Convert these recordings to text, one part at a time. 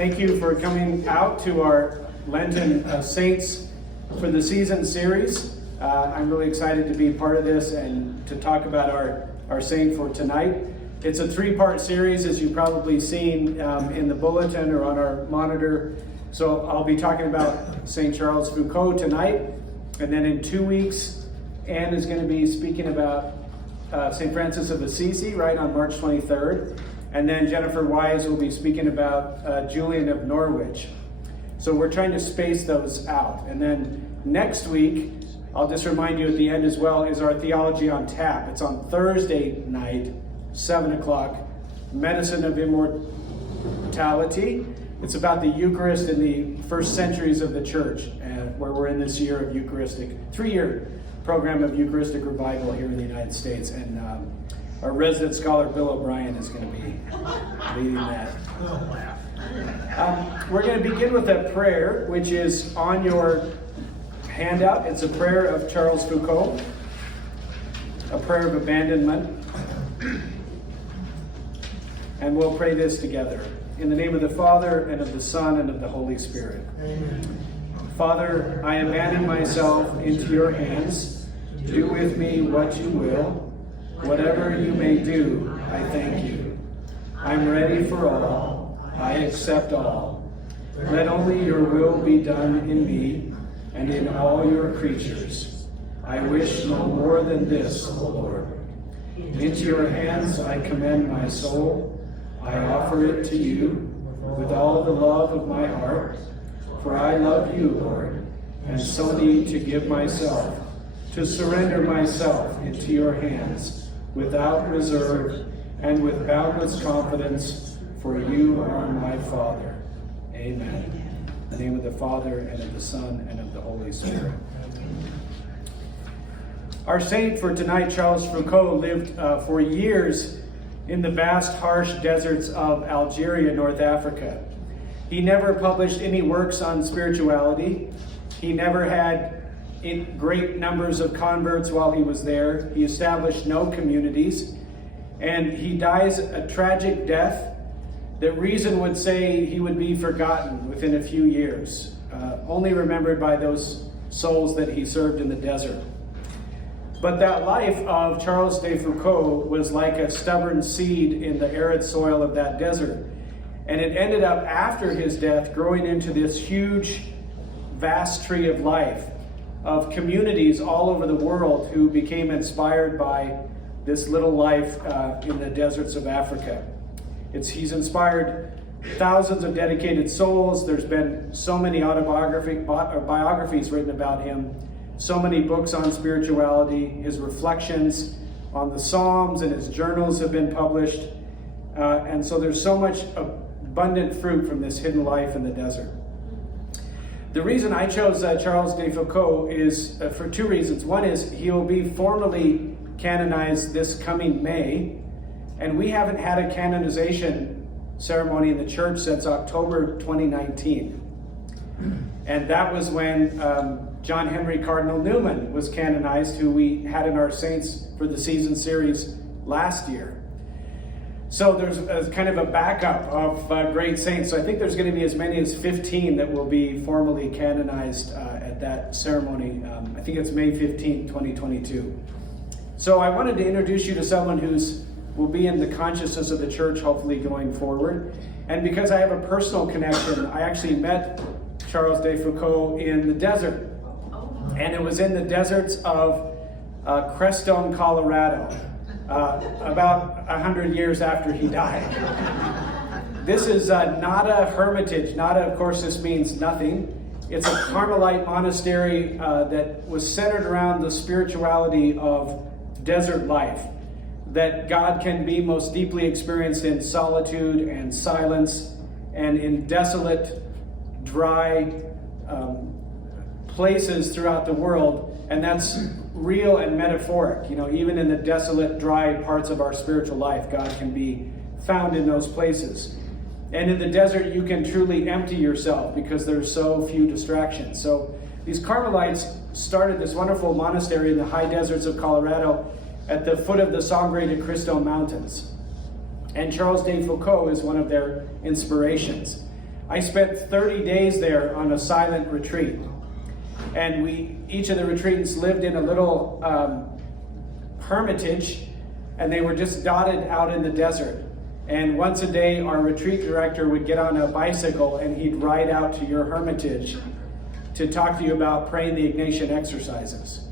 Thank you for coming out to our Lenten Saints for the Season series. I'm really excited to be part of this and to talk about our saint for tonight. It's a three-part series, as you've probably seen in the bulletin or on our monitor. So I'll be talking about St. Charles Foucauld tonight, and then in 2 weeks, Anne is going to be speaking about St. Francis of Assisi, right, on March 23rd. And then Jennifer Wise will be speaking about Julian of Norwich. So we're trying to space those out. And then next week, I'll just remind you at the end as well, is our Theology on Tap. It's on Thursday night, 7 o'clock, Medicine of Immortality. It's about the Eucharist in the first centuries of the church, where we're in this year of Eucharistic, 3-year program of Eucharistic revival here in the United States. And our resident scholar, Bill O'Brien, is going to be leading that. We're going to begin with a prayer, which is on your handout. It's a prayer of Charles Foucauld, a prayer of abandonment. And we'll pray this together. In the name of the Father, and of the Son, and of the Holy Spirit. Amen. Father, I abandon myself into your hands. Do with me what you will. Whatever you may do, I thank you. I'm ready for all. I accept all. Let only your will be done in me and in all your creatures. I wish no more than this, O Lord. Into your hands I commend my soul. I offer it to you with all the love of my heart, for I love you, Lord, and so need to give myself, to surrender myself into your hands, without reserve and with boundless confidence, for you are my Father. Amen. In the name of the Father, and of the Son, and of the Holy Spirit. Our saint for tonight, Charles Foucauld, lived for years in the vast, harsh deserts of Algeria, North Africa. He never published any works on spirituality. He never had great numbers of converts while he was there. He established no communities. And he dies a tragic death that reason would say he would be forgotten within a few years, only remembered by those souls that he served in the desert. But that life of Charles de Foucauld was like a stubborn seed in the arid soil of that desert. And it ended up, after his death, growing into this huge, vast tree of life, of communities all over the world who became inspired by this little life in the deserts of Africa. He's inspired thousands of dedicated souls. There's been so many biographies written about him, so many books on spirituality. His reflections on the Psalms and his journals have been published. And so there's so much abundant fruit from this hidden life in the desert. The reason I chose Charles de Foucauld is for two reasons. One is he will be formally canonized this coming May, and we haven't had a canonization ceremony in the church since October 2019. And that was when John Henry Cardinal Newman was canonized, who we had in our Saints for the Season series last year. So there's kind of a backup of great saints. So I think there's going to be as many as 15 that will be formally canonized at that ceremony. I think it's May 15th, 2022. So I wanted to introduce you to someone will be in the consciousness of the church, hopefully going forward. And because I have a personal connection, I actually met Charles de Foucauld in the desert. And it was in the deserts of Crestone, Colorado. About 100 years after he died. This is not a hermitage. Of course, this means nothing. It's a Carmelite monastery that was centered around the spirituality of desert life, that God can be most deeply experienced in solitude and silence and in desolate, dry places throughout the world. And that's real and metaphoric. Even in the desolate, dry parts of our spiritual life, God can be found in those places. And in the desert, you can truly empty yourself because there's so few distractions. So these Carmelites started this wonderful monastery in the high deserts of Colorado at the foot of the Sangre de Cristo Mountains. And Charles de Foucauld is one of their inspirations. I spent 30 days there on a silent retreat. And each of the retreatants lived in a little hermitage, and they were just dotted out in the desert. And once a day, our retreat director would get on a bicycle and he'd ride out to your hermitage to talk to you about praying the Ignatian exercises.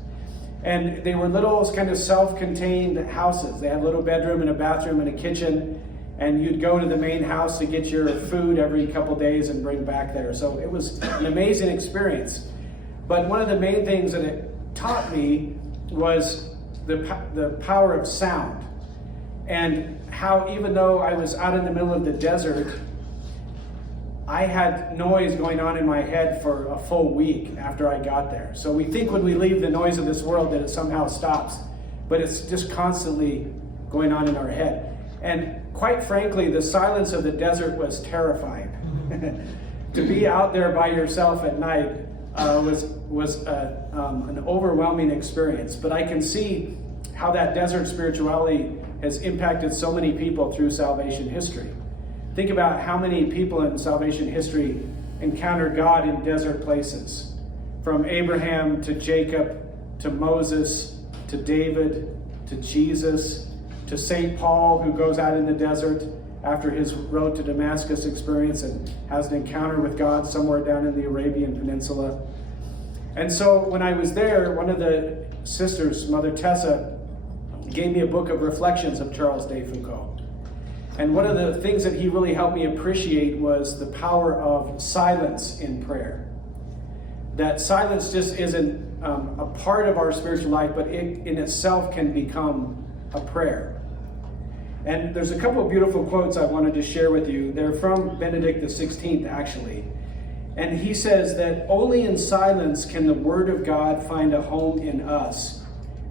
And they were little kind of self-contained houses. They had a little bedroom and a bathroom and a kitchen, and you'd go to the main house to get your food every couple days and bring back there. So it was an amazing experience. But one of the main things that it taught me was the power of sound, and how even though I was out in the middle of the desert, I had noise going on in my head for a full week after I got there. So we think when we leave the noise of this world that it somehow stops, but it's just constantly going on in our head. And quite frankly, the silence of the desert was terrifying. To be out there by yourself at night was an overwhelming experience. But I can see how that desert spirituality has impacted so many people through salvation history. Think about how many people in salvation history encountered God in desert places. From Abraham to Jacob to Moses to David to Jesus to St. Paul, who goes out in the desert after his road to Damascus experience and has an encounter with God somewhere down in the Arabian Peninsula. And so when I was there, one of the sisters, Mother Tessa, gave me a book of reflections of Charles de Foucauld. And one of the things that he really helped me appreciate was the power of silence in prayer. That silence just isn't a part of our spiritual life, but it in itself can become a prayer. And there's a couple of beautiful quotes I wanted to share with you. They're from Benedict XVI, actually. And he says that only in silence can the Word of God find a home in us,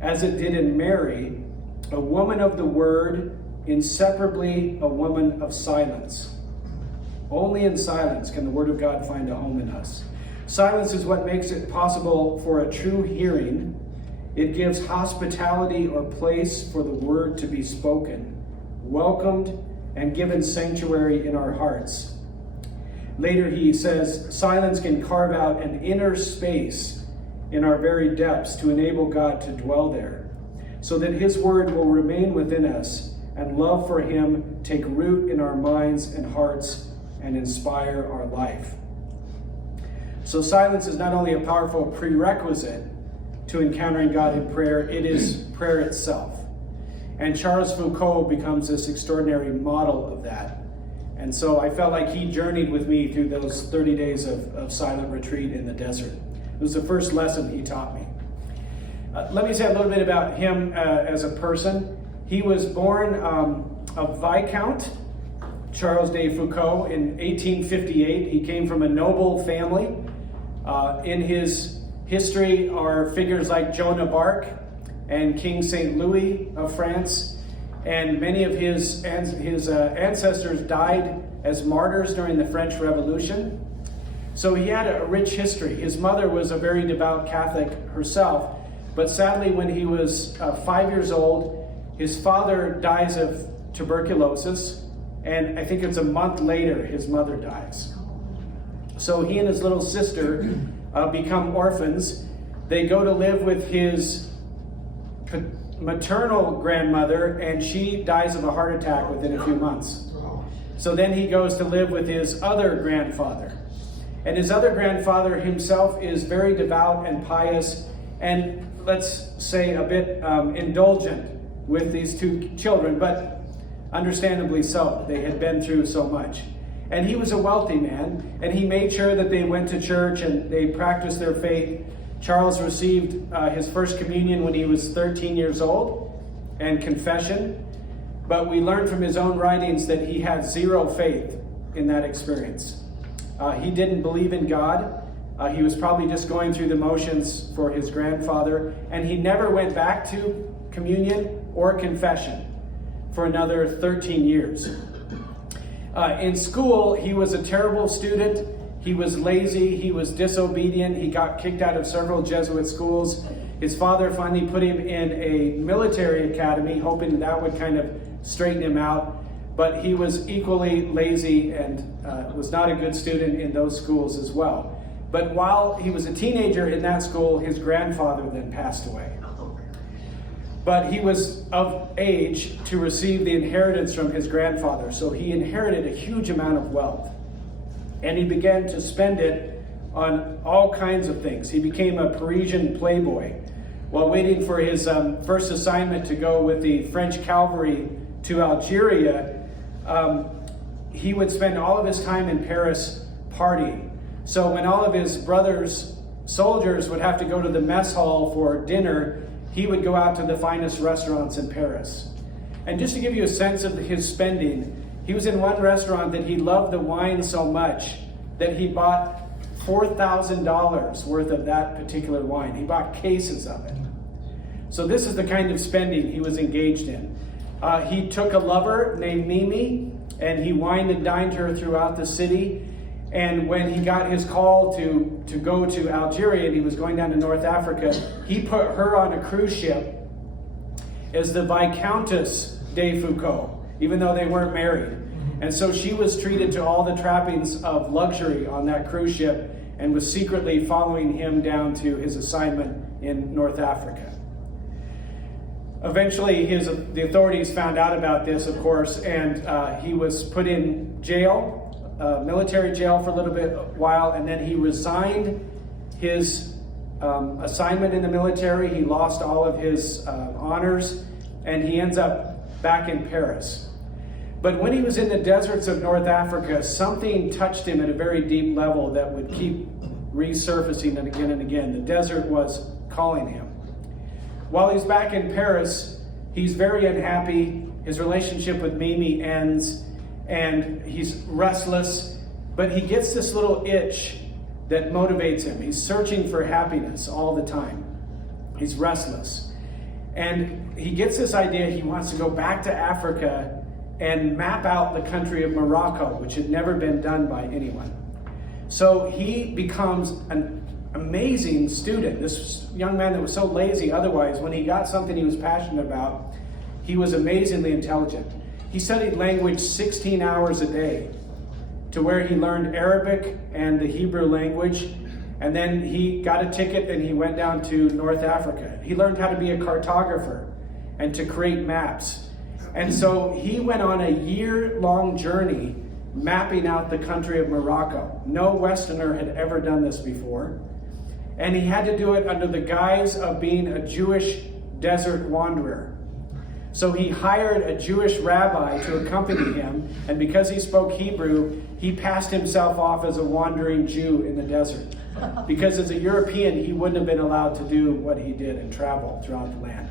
as it did in Mary, a woman of the Word, inseparably a woman of silence. Only in silence can the Word of God find a home in us. Silence is what makes it possible for a true hearing. It gives hospitality or place for the Word to be spoken, welcomed, and given sanctuary in our hearts. Later he says, silence can carve out an inner space in our very depths to enable God to dwell there, so that His Word will remain within us and love for Him take root in our minds and hearts and inspire our life. So silence is not only a powerful prerequisite to encountering God in prayer, it is prayer itself. And Charles Foucauld becomes this extraordinary model of that. And so I felt like he journeyed with me through those 30 days of silent retreat in the desert. It was the first lesson he taught me. Let me say a little bit about him as a person. He was born a Viscount, Charles de Foucauld, in 1858. He came from a noble family. In his history are figures like Joan of Arc and King St. Louis of France. And many of his ancestors died as martyrs during the French Revolution. So he had a rich history. His mother was a very devout Catholic herself, but sadly when he was 5 years old, his father dies of tuberculosis, and I think it's a month later his mother dies. So he and his little sister become orphans. They go to live with his maternal grandmother, and she dies of a heart attack within a few months. So then he goes to live with his other grandfather. And his other grandfather himself is very devout and pious, and let's say a bit indulgent with these two children, but understandably so. They had been through so much. And he was a wealthy man, and he made sure that they went to church and they practiced their faith. Charles received his first communion when he was 13 years old, and confession. But we learned from his own writings that he had zero faith in that experience. He didn't believe in God. He was probably just going through the motions for his grandfather, and he never went back to communion or confession for another 13 years. In school, he was a terrible student. He was lazy. He was disobedient. He got kicked out of several Jesuit schools. His father finally put him in a military academy, hoping that would kind of straighten him out. but he was equally lazy and was not a good student in those schools as well. But while he was a teenager in that school, his grandfather then passed away. But he was of age to receive the inheritance from his grandfather, so he inherited a huge amount of wealth. And he began to spend it on all kinds of things. He became a Parisian playboy. While waiting for his first assignment to go with the French cavalry to Algeria, he would spend all of his time in Paris partying. So when all of his brother's soldiers would have to go to the mess hall for dinner, he would go out to the finest restaurants in Paris. And just to give you a sense of his spending, he was in one restaurant that he loved the wine so much that he bought $4,000 worth of that particular wine. He bought cases of it. So this is the kind of spending he was engaged in. He took a lover named Mimi, and he wined and dined her throughout the city. And when he got his call to go to Algeria, and he was going down to North Africa, he put her on a cruise ship as the Viscountess de Foucauld, even though they weren't married. And so she was treated to all the trappings of luxury on that cruise ship and was secretly following him down to his assignment in North Africa. Eventually, the authorities found out about this, of course, and he was put in jail, military jail for a little while, and then he resigned his assignment in the military. He lost all of his honors, and he ends up back in Paris. But when he was in the deserts of North Africa, something touched him at a very deep level that would keep resurfacing and again. The desert was calling him. While he's back in Paris, he's very unhappy. His relationship with Mimi ends, and he's restless, but he gets this little itch that motivates him. He's searching for happiness all the time. He's restless. And he gets this idea he wants to go back to Africa and map out the country of Morocco, which had never been done by anyone. So he becomes an amazing student. This young man that was so lazy otherwise, when he got something he was passionate about, he was amazingly intelligent. He studied language 16 hours a day, to where he learned Arabic and the Hebrew language, and then he got a ticket and he went down to North Africa. He learned how to be a cartographer and to create maps. And so he went on a year-long journey mapping out the country of Morocco. No Westerner had ever done this before. And he had to do it under the guise of being a Jewish desert wanderer. So he hired a Jewish rabbi to accompany him, and because he spoke Hebrew, he passed himself off as a wandering Jew in the desert. Because as a European, he wouldn't have been allowed to do what he did and travel throughout the land.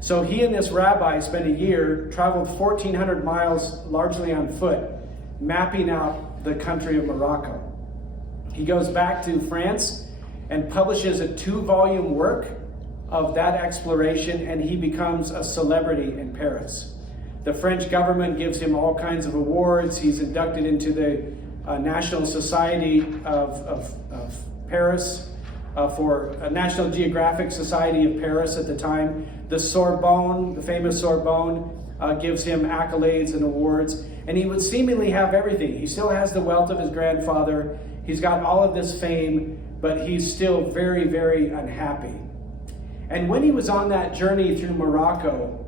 So he and this rabbi spent a year, traveled 1,400 miles, largely on foot, mapping out the country of Morocco. He goes back to France and publishes a 2-volume work of that exploration, and he becomes a celebrity in Paris. The French government gives him all kinds of awards. He's inducted into the National Society of Paris, for National Geographic Society of Paris at the time. The Sorbonne, the famous Sorbonne, gives him accolades and awards, and he would seemingly have everything. He still has the wealth of his grandfather. He's got all of this fame, but he's still very, very unhappy. And when he was on that journey through Morocco,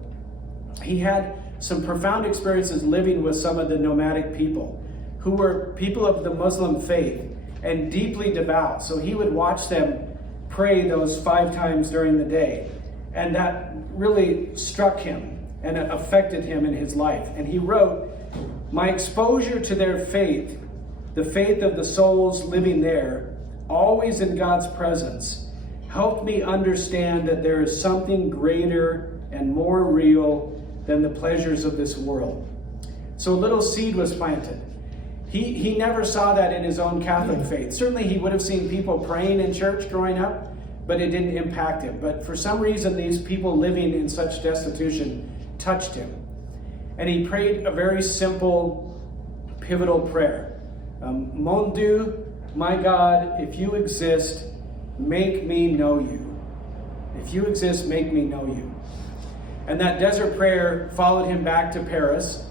he had some profound experiences living with some of the nomadic people who were people of the Muslim faith and deeply devout. So he would watch them pray those 5 times during the day. And that really struck him and it affected him in his life. And he wrote, "My exposure to their faith, the faith of the souls living there, always in God's presence, helped me understand that there is something greater and more real than the pleasures of this world." So a little seed was planted. He never saw that in his own Catholic faith. Certainly he would have seen people praying in church growing up, but it didn't impact him. But for some reason, these people living in such destitution touched him. And he prayed a very simple, pivotal prayer. Mon Dieu, my God, if you exist, make me know you. If you exist, make me know you. And that desert prayer followed him back to Paris.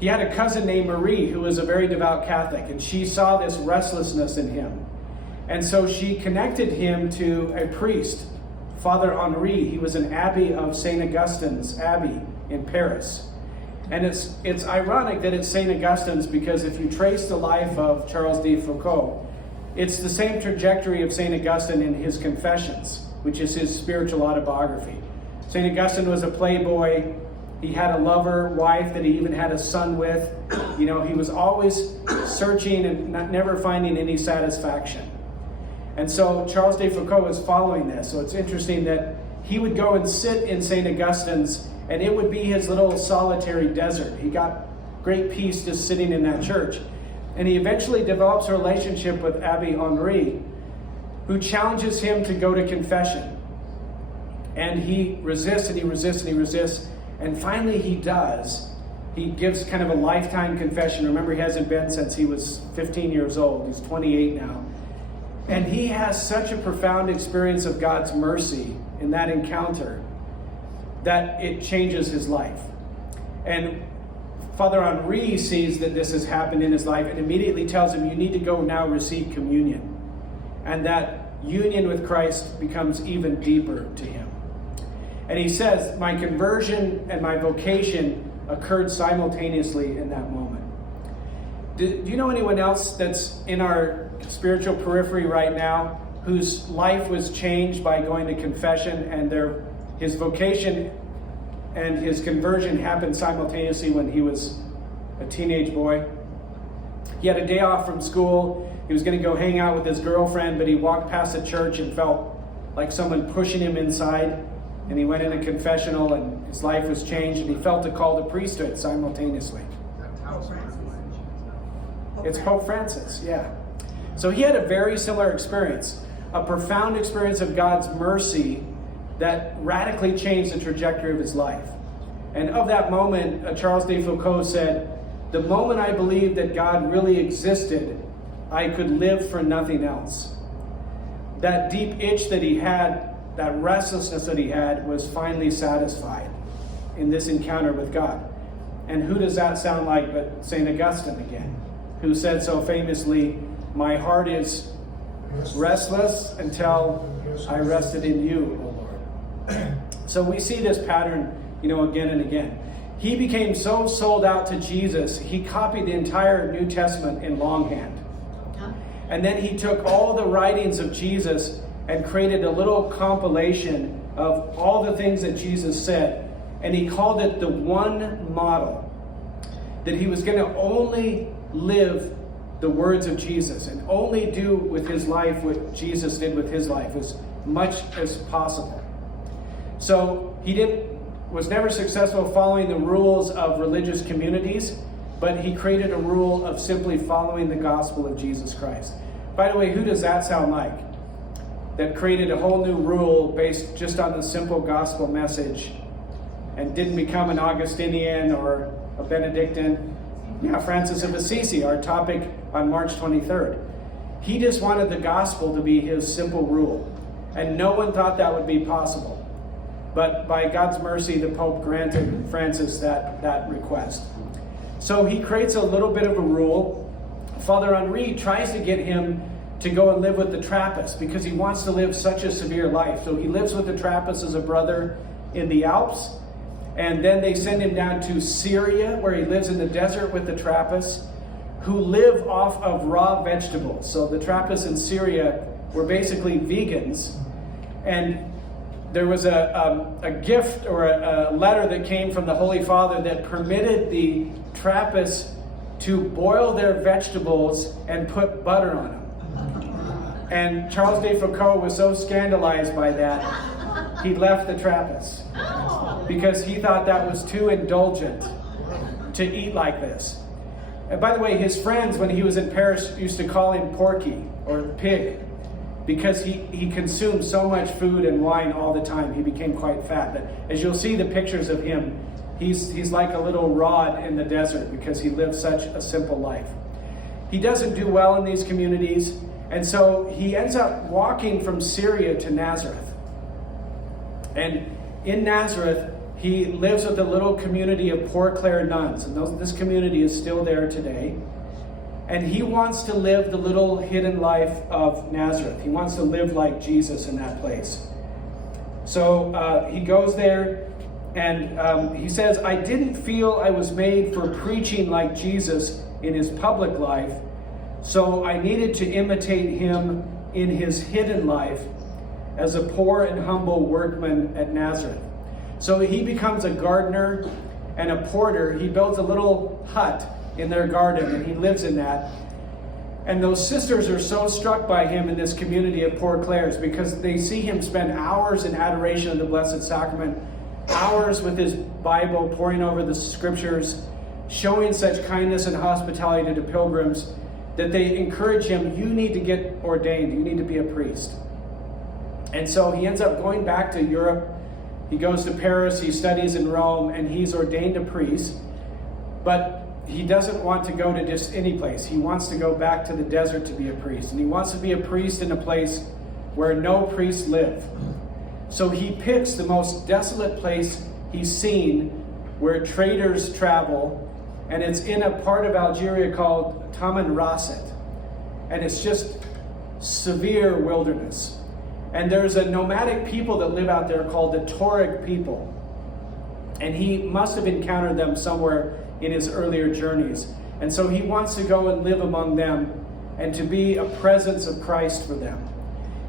He had a cousin named Marie who was a very devout Catholic, and she saw this restlessness in him. And so she connected him to a priest, Father Henri. He was an abbey of St. Augustine's Abbey in Paris. And it's ironic that it's St. Augustine's, because if you trace the life of Charles de Foucauld, it's the same trajectory of St. Augustine in his Confessions, which is his spiritual autobiography. St. Augustine was a playboy. He had a lover wife that he even had a son with. He was always searching and never finding any satisfaction. And so Charles de Foucauld was following this. So it's interesting that he would go and sit in St. Augustine's, and it would be his little solitary desert. He got great peace just sitting in that church. And he eventually develops a relationship with Abbé Henri, who challenges him to go to confession. And he resists and he resists and he resists. And finally he does. He gives kind of a lifetime confession. Remember, he hasn't been since he was 15 years old. He's 28 now. And he has such a profound experience of God's mercy in that encounter that it changes his life. And Father Henri sees that this has happened in his life and immediately tells him, you need to go now receive communion. And that union with Christ becomes even deeper to him. And he says, my conversion and my vocation occurred simultaneously in that moment. Do you know anyone else that's in our spiritual periphery right now whose life was changed by going to confession, and his vocation and his conversion happened simultaneously when he was a teenage boy? He had a day off from school. He was going to go hang out with his girlfriend, but he walked past a church and felt like someone pushing him inside. And he went in a confessional, and his life was changed, and he felt a call to priesthood simultaneously. It's Pope Francis, yeah. So he had a very similar experience, a profound experience of God's mercy that radically changed the trajectory of his life. And of that moment, Charles de Foucauld said, the moment I believed that God really existed, I could live for nothing else. That deep itch that he had, that restlessness that he had, was finally satisfied in this encounter with God. And who does that sound like but St. Augustine again, who said so famously, my heart is restless until I rested in you, O Lord. So we see this pattern, again and again. He became so sold out to Jesus, he copied the entire New Testament in longhand. And then he took all the writings of Jesus and created a little compilation of all the things that Jesus said. And he called it the one model, that he was going to only live the words of Jesus and only do with his life what Jesus did with his life as much as possible. So he was never successful following the rules of religious communities, but he created a rule of simply following the gospel of Jesus Christ. By the way, who does that sound like? That created a whole new rule based just on the simple gospel message and didn't become an Augustinian or a Benedictine. Yeah, Francis of Assisi, our topic on March 23rd. He just wanted the gospel to be his simple rule. And no one thought that would be possible. But by God's mercy, the Pope granted Francis that request. So he creates a little bit of a rule. Father Henri tries to get him to go and live with the Trappists because he wants to live such a severe life. So he lives with the Trappists as a brother in the Alps. And then they send him down to Syria, where he lives in the desert with the Trappists, who live off of raw vegetables. So the Trappists in Syria were basically vegans. And there was a gift or a letter that came from the Holy Father that permitted the Trappists to boil their vegetables and put butter on them. And Charles de Foucauld was so scandalized by that, he left the Trappists because he thought that was too indulgent to eat like this. And by the way, his friends, when he was in Paris, used to call him Porky or Pig because he consumed so much food and wine all the time. He became quite fat. But as you'll see the pictures of him, he's like a little rod in the desert because he lived such a simple life. He doesn't do well in these communities, and so he ends up walking from Syria to Nazareth. And in Nazareth, he lives with a little community of Poor Clare nuns, and this community is still there today. And he wants to live the little hidden life of Nazareth. He wants to live like Jesus in that place. So he goes there, and he says, I didn't feel I was made for preaching like Jesus in his public life, so I needed to imitate him in his hidden life as a poor and humble workman at Nazareth. So he becomes a gardener and a porter. He builds a little hut in their garden, and he lives in that. And those sisters are so struck by him in this community of Poor Clares because they see him spend hours in adoration of the Blessed Sacrament, hours with his Bible, poring over the scriptures, showing such kindness and hospitality to the pilgrims that they encourage him, you need to get ordained, you need to be a priest. And so he ends up going back to Europe. He goes to Paris, he studies in Rome, and he's ordained a priest. But he doesn't want to go to just any place. He wants to go back to the desert to be a priest. And he wants to be a priest in a place where no priests live. So he picks the most desolate place he's seen where traders travel. And it's in a part of Algeria called Tamanrasset. And it's just severe wilderness. And there's a nomadic people that live out there called the Tuareg people. And he must have encountered them somewhere in his earlier journeys. And so he wants to go and live among them and to be a presence of Christ for them.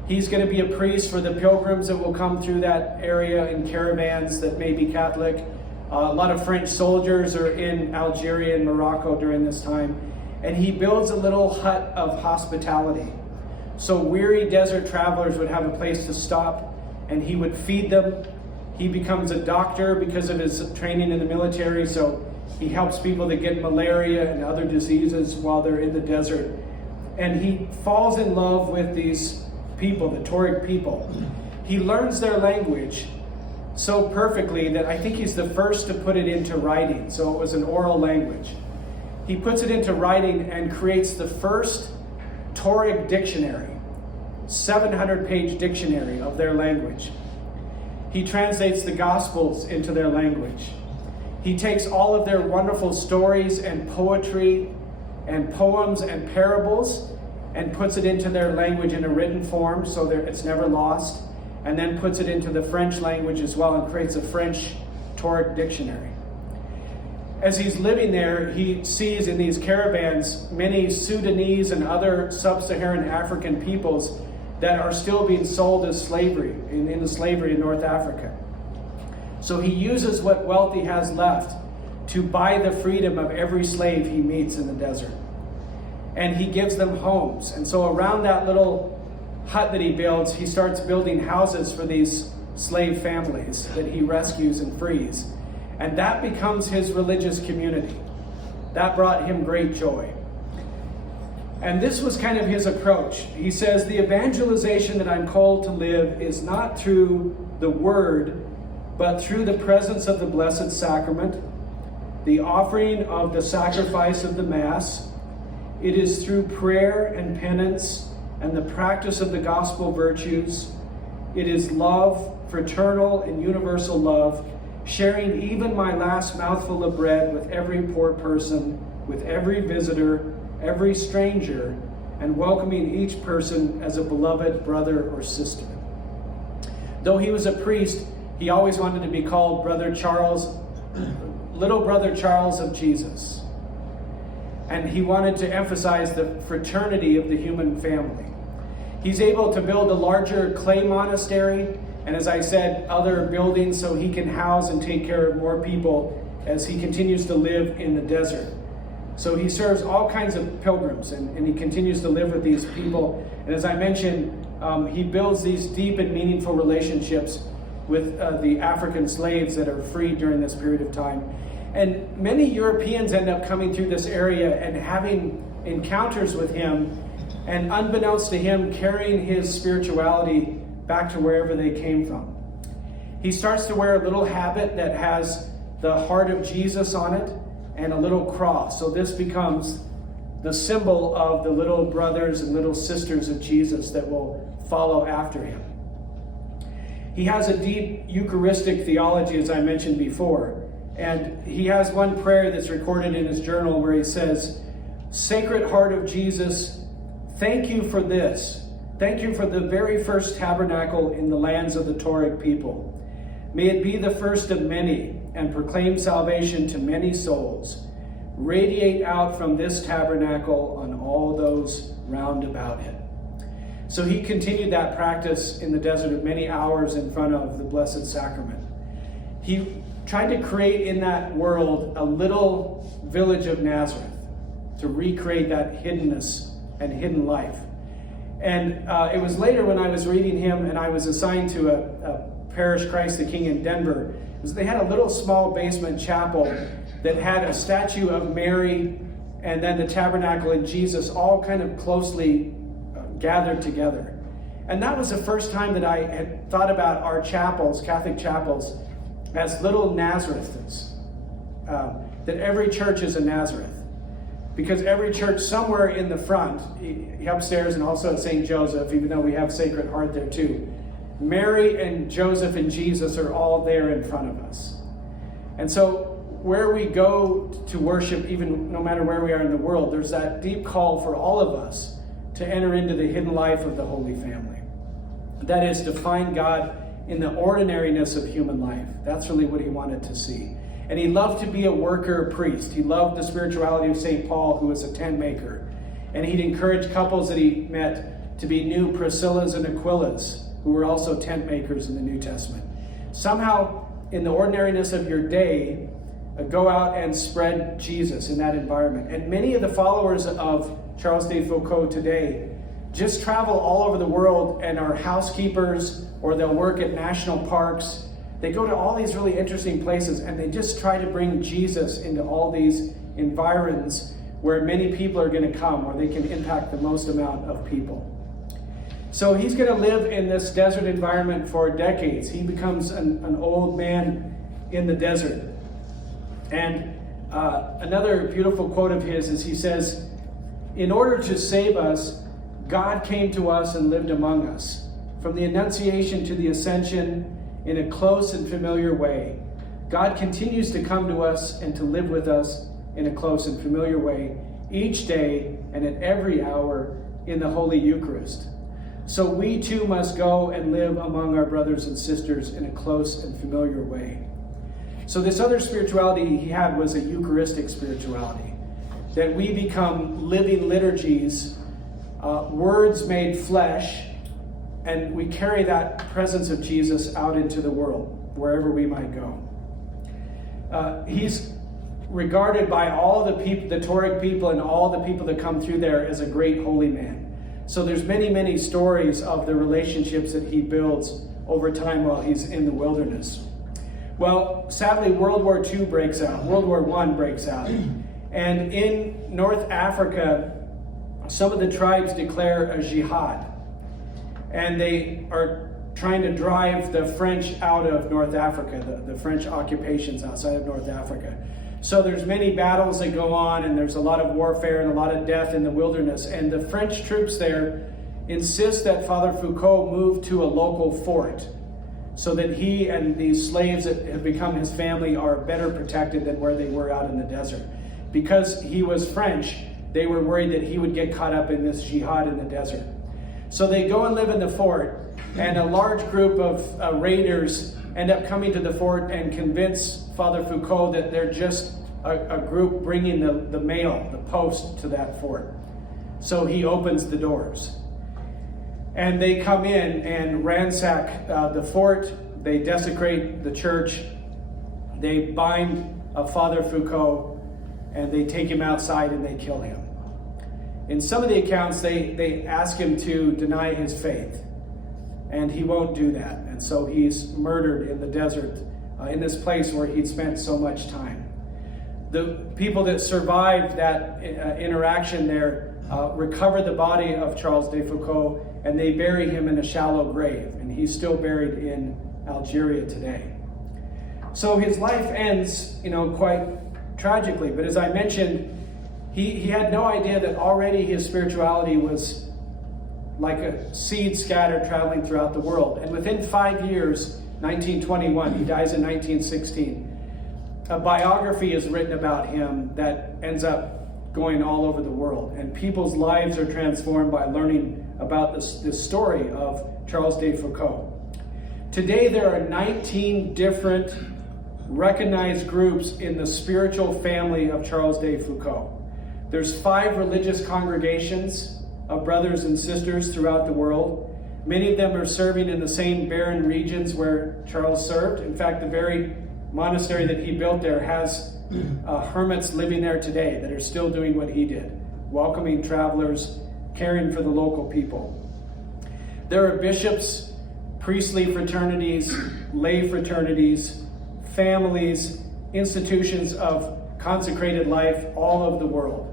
He's going to be a priest for the pilgrims that will come through that area in caravans that may be Catholic. A lot of French soldiers are in Algeria and Morocco during this time. And he builds a little hut of hospitality. So weary desert travelers would have a place to stop, and he would feed them. He becomes a doctor because of his training in the military, so he helps people that get malaria and other diseases while they're in the desert. And he falls in love with these people, the Tuareg people. He learns their language so perfectly that I think he's the first to put it into writing. So it was an oral language. He puts it into writing and creates the first Tuareg dictionary, 700-page dictionary of their language. He translates the Gospels into their language. He takes all of their wonderful stories and poetry and poems and parables and puts it into their language in a written form so that it's never lost, and then puts it into the French language as well and creates a French Tuareg dictionary. As he's living there, he sees in these caravans many Sudanese and other sub-Saharan African peoples that are still being sold as slavery, into slavery in North Africa. So he uses what wealth he has left to buy the freedom of every slave he meets in the desert. And he gives them homes. And so around that little hut that he builds, he starts building houses for these slave families that he rescues and frees. And that becomes his religious community. That brought him great joy. And this was kind of his approach. He says, the evangelization that I'm called to live is not through the word, but through the presence of the Blessed Sacrament, the offering of the sacrifice of the Mass. It is through prayer and penance and the practice of the gospel virtues. It is love, fraternal and universal love, sharing even my last mouthful of bread with every poor person, with every visitor, every stranger, and welcoming each person as a beloved brother or sister. Though he was a priest, he always wanted to be called Brother Charles, Little Brother Charles of Jesus. And he wanted to emphasize the fraternity of the human family. He's able to build a larger clay monastery, and as I said, other buildings so he can house and take care of more people as he continues to live in the desert. So he serves all kinds of pilgrims, and he continues to live with these people. And as I mentioned, he builds these deep and meaningful relationships with the African slaves that are freed during this period of time. And many Europeans end up coming through this area and having encounters with him, and unbeknownst to him, carrying his spirituality back to wherever they came from. He starts to wear a little habit that has the heart of Jesus on it and a little cross. So this becomes the symbol of the little brothers and little sisters of Jesus that will follow after him. He has a deep Eucharistic theology, as I mentioned before. And he has one prayer that's recorded in his journal where he says, "Sacred Heart of Jesus, thank you for this. Thank you for the very first tabernacle in the lands of the Tauric people. May it be the first of many and proclaim salvation to many souls. Radiate out from this tabernacle on all those round about it." So he continued that practice in the desert of many hours in front of the Blessed Sacrament. He tried to create in that world a little village of Nazareth to recreate that hiddenness and hidden life. And it was later when I was reading him and I was assigned to a parish, Christ the King in Denver. They had a little small basement chapel that had a statue of Mary and then the tabernacle and Jesus all kind of closely gathered together. And that was the first time that I had thought about our chapels, Catholic chapels, as little Nazareths. That every church is a Nazareth. Because every church somewhere in the front, upstairs and also at St. Joseph, even though we have Sacred Heart there too, Mary and Joseph and Jesus are all there in front of us. And so where we go to worship, even no matter where we are in the world, there's that deep call for all of us to enter into the hidden life of the Holy Family. That is to find God in the ordinariness of human life. That's really what he wanted to see. And he loved to be a worker priest. He loved the spirituality of St. Paul, who was a tent maker. And he'd encourage couples that he met to be new Priscillas and Aquillas, who were also tent makers in the New Testament. Somehow, in the ordinariness of your day, go out and spread Jesus in that environment. And many of the followers of Charles de Foucauld today just travel all over the world and are housekeepers, or they'll work at national parks. They go to all these really interesting places and they just try to bring Jesus into all these environs where many people are going to come, where they can impact the most amount of people. So he's going to live in this desert environment for decades. He becomes an old man in the desert. And another beautiful quote of his is he says, "In order to save us, God came to us and lived among us. From the Annunciation to the Ascension, in a close and familiar way. God continues to come to us and to live with us in a close and familiar way each day and at every hour in the Holy Eucharist. So we too must go and live among our brothers and sisters in a close and familiar way." So this other spirituality he had was a Eucharistic spirituality, that we become living liturgies, words made flesh, and we carry that presence of Jesus out into the world, wherever we might go. He's regarded by all the people, the Tauric people and all the people that come through there, as a great holy man. So there's many, many stories of the relationships that he builds over time while he's in the wilderness. Well, sadly, World War II breaks out. World War I breaks out. And in North Africa, some of the tribes declare a jihad. And they are trying to drive the French out of North Africa, the French occupations outside of North Africa. So there's many battles that go on, and there's a lot of warfare and a lot of death in the wilderness. And the French troops there insist that Father Foucauld move to a local fort so that he and these slaves that have become his family are better protected than where they were out in the desert. Because he was French, they were worried that he would get caught up in this jihad in the desert. So they go and live in the fort, and a large group of raiders end up coming to the fort and convince Father Foucauld that they're just a group bringing the mail, the post to that fort. So he opens the doors. And they come in and ransack the fort. They desecrate the church. They bind Father Foucauld, and they take him outside and they kill him. In some of the accounts, they ask him to deny his faith, and he won't do that. And so he's murdered in the desert, in this place where he'd spent so much time. The people that survived that interaction there recover the body of Charles de Foucauld, and they bury him in a shallow grave, and he's still buried in Algeria today. So his life ends, quite tragically. But as I mentioned, he had no idea that already his spirituality was like a seed scattered traveling throughout the world. And within 5 years, 1921, he dies in 1916, a biography is written about him that ends up going all over the world. And people's lives are transformed by learning about this story of Charles de Foucauld. Today, there are 19 different recognized groups in the spiritual family of Charles de Foucauld. There's 5 religious congregations of brothers and sisters throughout the world. Many of them are serving in the same barren regions where Charles served. In fact, the very monastery that he built there has hermits living there today that are still doing what he did, welcoming travelers, caring for the local people. There are bishops, priestly fraternities, lay fraternities, families, institutions of consecrated life all over the world,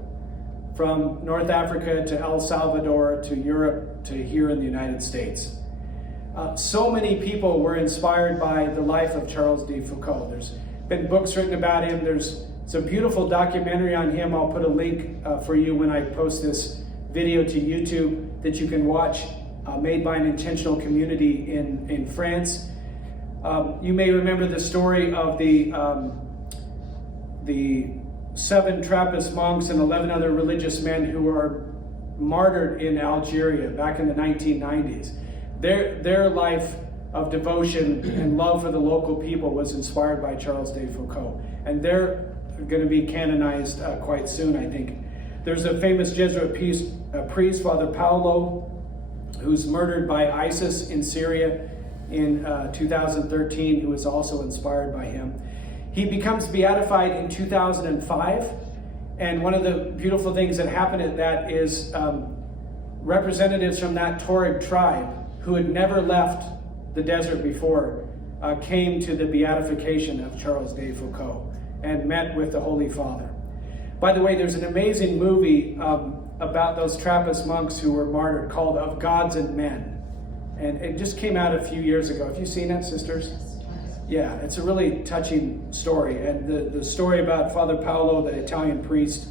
from North Africa to El Salvador to Europe to here in the United States. So many people were inspired by the life of Charles de Foucauld. There's been books written about him. There's a beautiful documentary on him. I'll put a link for you when I post this video to YouTube that you can watch, made by an intentional community in France. You may remember the story of the 7 Trappist monks and 11 other religious men who were martyred in Algeria back in the 1990s. Their life of devotion and love for the local people was inspired by Charles de Foucauld. And they're going to be canonized quite soon, I think. There's a famous Jesuit priest, Father Paulo, who's murdered by ISIS in Syria in 2013, who was also inspired by him. He becomes beatified in 2005, and one of the beautiful things that happened at that is representatives from that Tuareg tribe who had never left the desert before came to the beatification of Charles de Foucauld and met with the Holy Father. By the way, there's an amazing movie about those Trappist monks who were martyred called Of Gods and Men. And it just came out a few years ago. Have you seen it, sisters? Yeah, it's a really touching story. And the story about Father Paolo, the Italian priest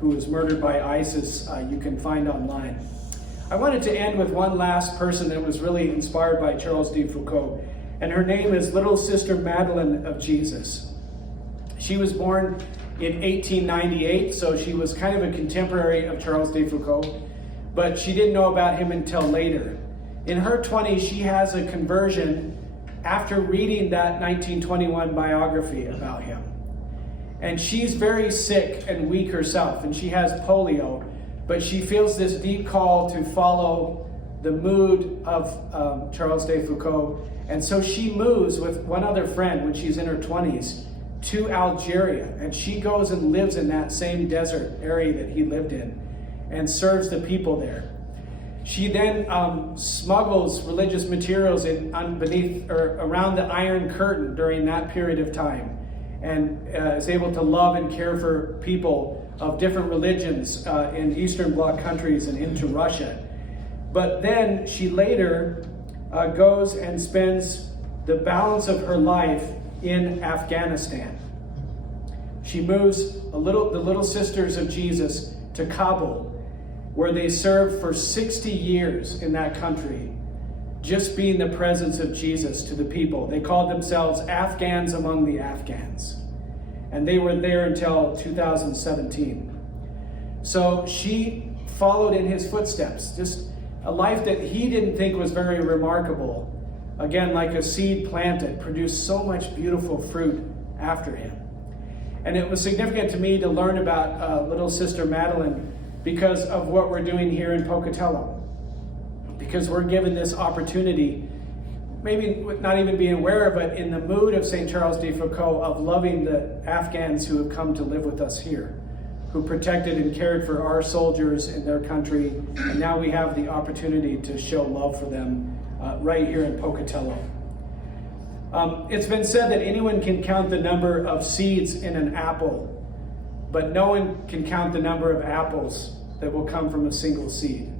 who was murdered by ISIS, you can find online. I wanted to end with one last person that was really inspired by Charles de Foucauld. And her name is Little Sister Madeline of Jesus. She was born in 1898, so she was kind of a contemporary of Charles de Foucauld, but she didn't know about him until later. In her 20s, she has a conversion after reading that 1921 biography about him. And she's very sick and weak herself, and she has polio, but she feels this deep call to follow the mood of Charles de Foucauld. And so she moves with one other friend when she's in her 20s to Algeria, and she goes and lives in that same desert area that he lived in and serves the people there. She then smuggles religious materials around the Iron Curtain during that period of time, and is able to love and care for people of different religions in Eastern Bloc countries and into Russia. But then she later goes and spends the balance of her life in Afghanistan. She moves the Little Sisters of Jesus to Kabul, where they served for 60 years in that country, just being the presence of Jesus to the people. They called themselves Afghans among the Afghans. And they were there until 2017. So she followed in his footsteps, just a life that he didn't think was very remarkable. Again, like a seed planted, produced so much beautiful fruit after him. And it was significant to me to learn about Little Sister Madeline because of what we're doing here in Pocatello. Because we're given this opportunity, maybe not even being aware, but in the mood of St. Charles de Foucauld, of loving the Afghans who have come to live with us here, who protected and cared for our soldiers in their country. And now we have the opportunity to show love for them right here in Pocatello. It's been said that anyone can count the number of seeds in an apple, but no one can count the number of apples that will come from a single seed.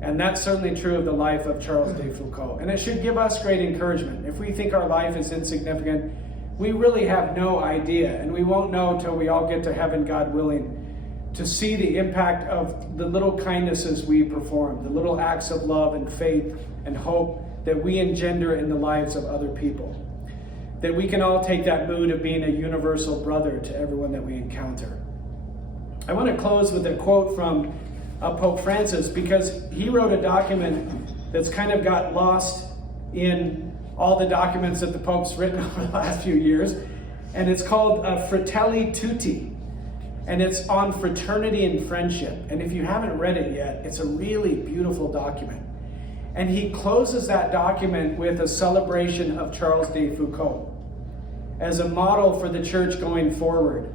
And that's certainly true of the life of Charles de Foucauld. And it should give us great encouragement. If we think our life is insignificant, we really have no idea, and we won't know till we all get to heaven, God willing. to see the impact of the little kindnesses we perform, the little acts of love and faith and hope that we engender in the lives of other people. That we can all take that mood of being a universal brother to everyone that we encounter. I want to close with a quote from Pope Francis, because he wrote a document that's kind of got lost in all the documents that the Pope's written over the last few years. And it's called Fratelli Tutti. And it's on fraternity and friendship. And if you haven't read it yet, it's a really beautiful document. And he closes that document with a celebration of Charles de Foucauld as a model for the church going forward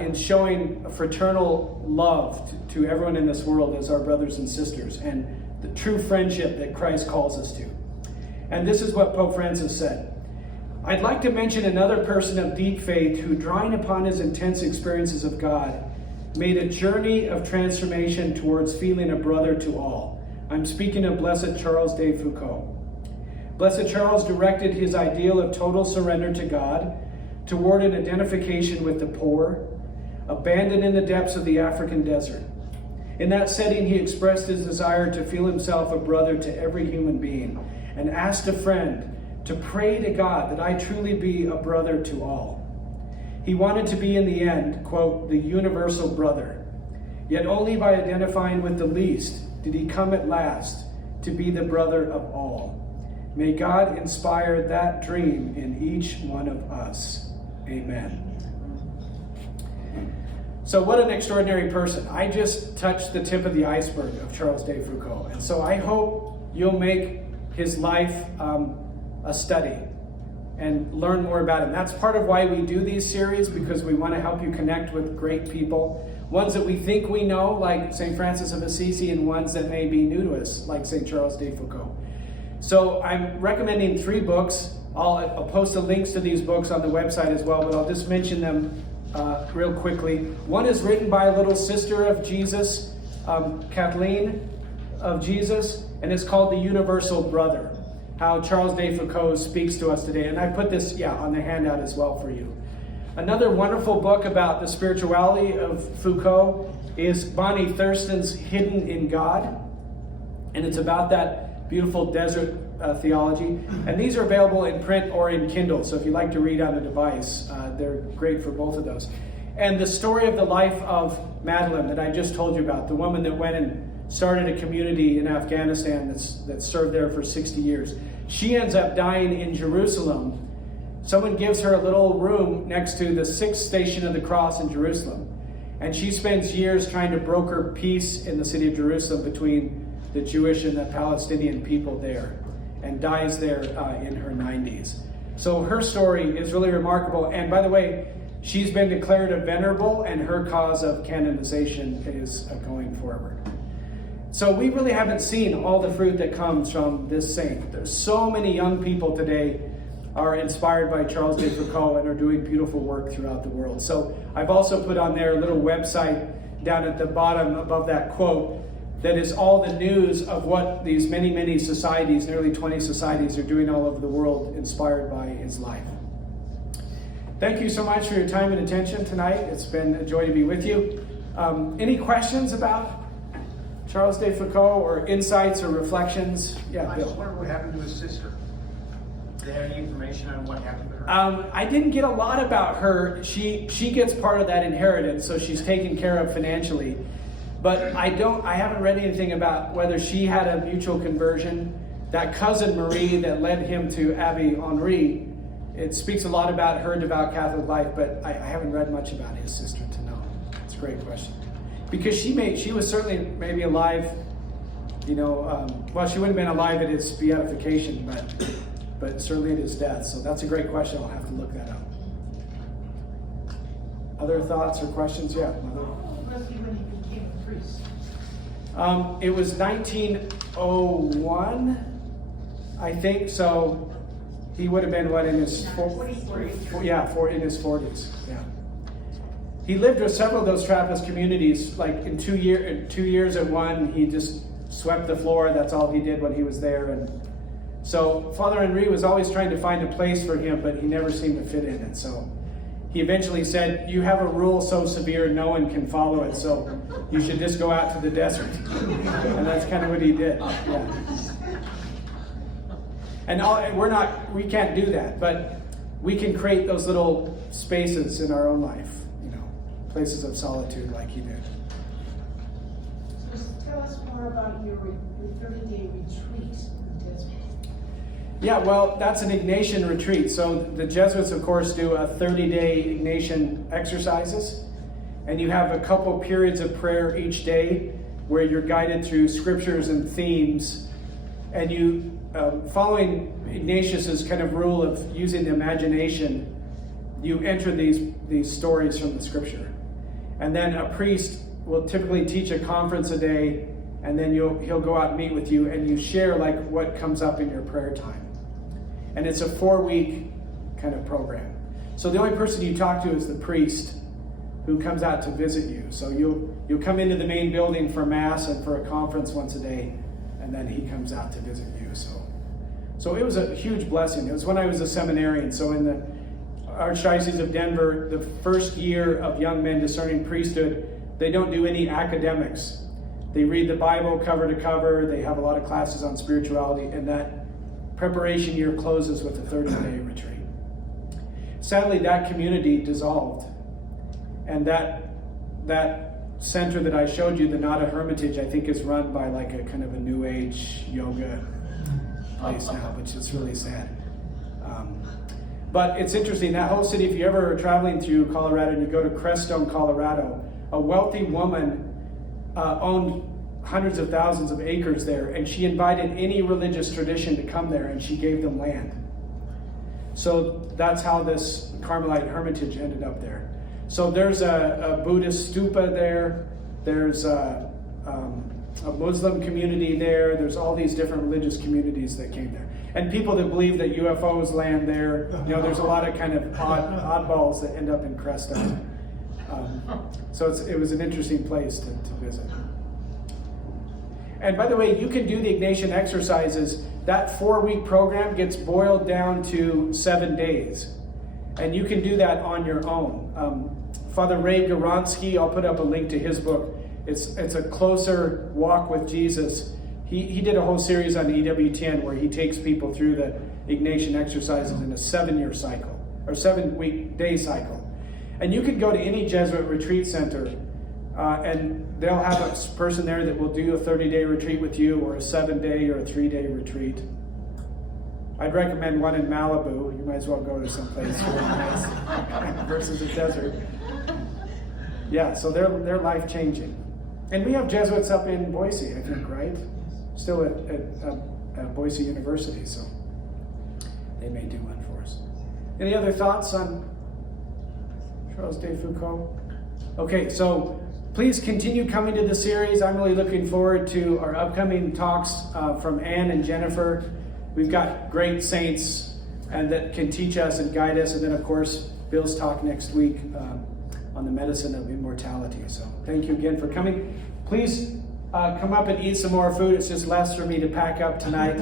in showing fraternal love to everyone in this world as our brothers and sisters, and the true friendship that Christ calls us to. And this is what Pope Francis said. I'd like to mention another person of deep faith who, drawing upon his intense experiences of God, made a journey of transformation towards feeling a brother to all. I'm speaking of Blessed Charles de Foucauld. Blessed Charles directed his ideal of total surrender to God toward an identification with the poor, abandoned in the depths of the African desert. In that setting, he expressed his desire to feel himself a brother to every human being and asked a friend to pray to God that I truly be a brother to all. He wanted to be in the end, quote, the universal brother. Yet only by identifying with the least did he come at last to be the brother of all. May God inspire that dream in each one of us. Amen. So what an extraordinary person. I just touched the tip of the iceberg of Charles de Foucauld. And so I hope you'll make his life a study and learn more about him. That's part of why we do these series, because we want to help you connect with great people. Ones that we think we know, like St. Francis of Assisi, and ones that may be new to us, like St. Charles de Foucauld. So I'm recommending 3 books. I'll post the links to these books on the website as well, but I'll just mention them real quickly. One is written by a little sister of Jesus, Kathleen of Jesus, and it's called The Universal Brother, how Charles de Foucauld speaks to us today. And I put this, on the handout as well for you. Another wonderful book about the spirituality of Foucauld is Bonnie Thurston's Hidden in God, and it's about that beautiful desert theology. And these are available in print or in Kindle, so if you like to read on a device, they're great for both of those. And the story of the life of Madeline that I just told you about, the woman that went and started a community in Afghanistan that served there for 60 years. She ends up dying in Jerusalem. Someone gives her a little room next to the 6th station of the cross in Jerusalem. And she spends years trying to broker peace in the city of Jerusalem between the Jewish and the Palestinian people there, and dies there in her 90s. So her story is really remarkable. And by the way, she's been declared a venerable, and her cause of canonization is going forward. So we really haven't seen all the fruit that comes from this saint. There's so many young people today are inspired by Charles de Foucauld and are doing beautiful work throughout the world. So I've also put on there a little website down at the bottom above that quote that is all the news of what these many, many societies, nearly 20 societies, are doing all over the world inspired by his life. Thank you so much for your time and attention tonight. It's been a joy to be with you. Any questions about Charles de Foucauld, or insights or reflections? Yeah, I Bill. just wonder what happened to his sister. Do you have any information on what happened to her? I didn't get a lot about her. She gets part of that inheritance, so she's taken care of financially. But I haven't read anything about whether she had a mutual conversion. That cousin Marie that led him to Abbey Henri, it speaks a lot about her devout Catholic life, but I haven't read much about his sister to know. It's a great question. Because she was certainly maybe alive, she wouldn't have been alive at his beatification, but certainly at his death. So that's a great question. I'll have to look that up. Other thoughts or questions? Yeah. How old was he when he became a priest? It was 1901, I think. So he would have been in his 40s? Yeah, in his 40s. Yeah. He lived with several of those Trappist communities. Like in 2 years at one, he just swept the floor. That's all he did when he was there. And so Father Henri was always trying to find a place for him, but he never seemed to fit in it. So he eventually said, "You have a rule so severe no one can follow it, so you should just go out to the desert." And that's kind of what he did. Yeah. And we can't do that, but we can create those little spaces in our own life, places of solitude like he did. So tell us more about your 30-day retreat in the desert. Yeah, well, that's an Ignatian retreat. So the Jesuits, of course, do a 30-day Ignatian exercises, and you have a couple periods of prayer each day where you're guided through scriptures and themes, and you, following Ignatius's kind of rule of using the imagination, you enter these stories from the scripture. And then a priest will typically teach a conference a day, and then he'll go out and meet with you, and you share like what comes up in your prayer time. And it's a 4-week kind of program. So the only person you talk to is the priest who comes out to visit you. So you'll come into the main building for Mass and for a conference once a day, and then he comes out to visit you. So it was a huge blessing. It was when I was a seminarian. So in the Archdiocese of Denver, the first year of young men discerning priesthood, they don't do any academics. They read the Bible cover to cover. They have a lot of classes on spirituality, and that preparation year closes with a 30-day retreat. Sadly, that community dissolved, and that center that I showed you, the Nada Hermitage, I think is run by like a kind of a New Age yoga place now, which is really sad. But it's interesting, that whole city, if you ever are traveling through Colorado and you go to Crestone, Colorado, a wealthy woman owned hundreds of thousands of acres there, and she invited any religious tradition to come there, and she gave them land. So that's how this Carmelite Hermitage ended up there. So there's a Buddhist stupa there, there's a Muslim community there, there's all these different religious communities that came there. And people that believe that UFOs land there, there's a lot of kind of oddballs that end up in Crestone. So it was an interesting place to visit. And by the way, you can do the Ignatian exercises. That 4-week program gets boiled down to 7 days. And you can do that on your own. Father Ray Goronsky, I'll put up a link to his book. It's a closer walk with Jesus. He did a whole series on EWTN where he takes people through the Ignatian exercises in a 7-year cycle, or 7-week day cycle. And you could go to any Jesuit retreat center, and they'll have a person there that will do a 30-day retreat with you, or a 7-day or a 3-day retreat. I'd recommend one in Malibu. You might as well go to someplace really nice versus a desert. Yeah, so they're life-changing. And we have Jesuits up in Boise, I think, right? Still at Boise University, so they may do one for us. Any other thoughts on Charles de Foucauld? Okay, so please continue coming to the series. I'm really looking forward to our upcoming talks from Anne and Jennifer. We've got great saints and that can teach us and guide us. And then, of course, Bill's talk next week on the medicine of immortality. So thank you again for coming. Please come up and eat some more food. It's just less for me to pack up tonight.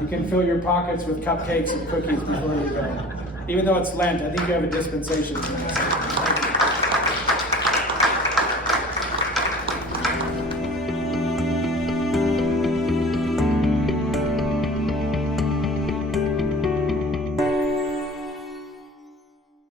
You can fill your pockets with cupcakes and cookies before you go. Even though it's Lent, I think you have a dispensation tonight.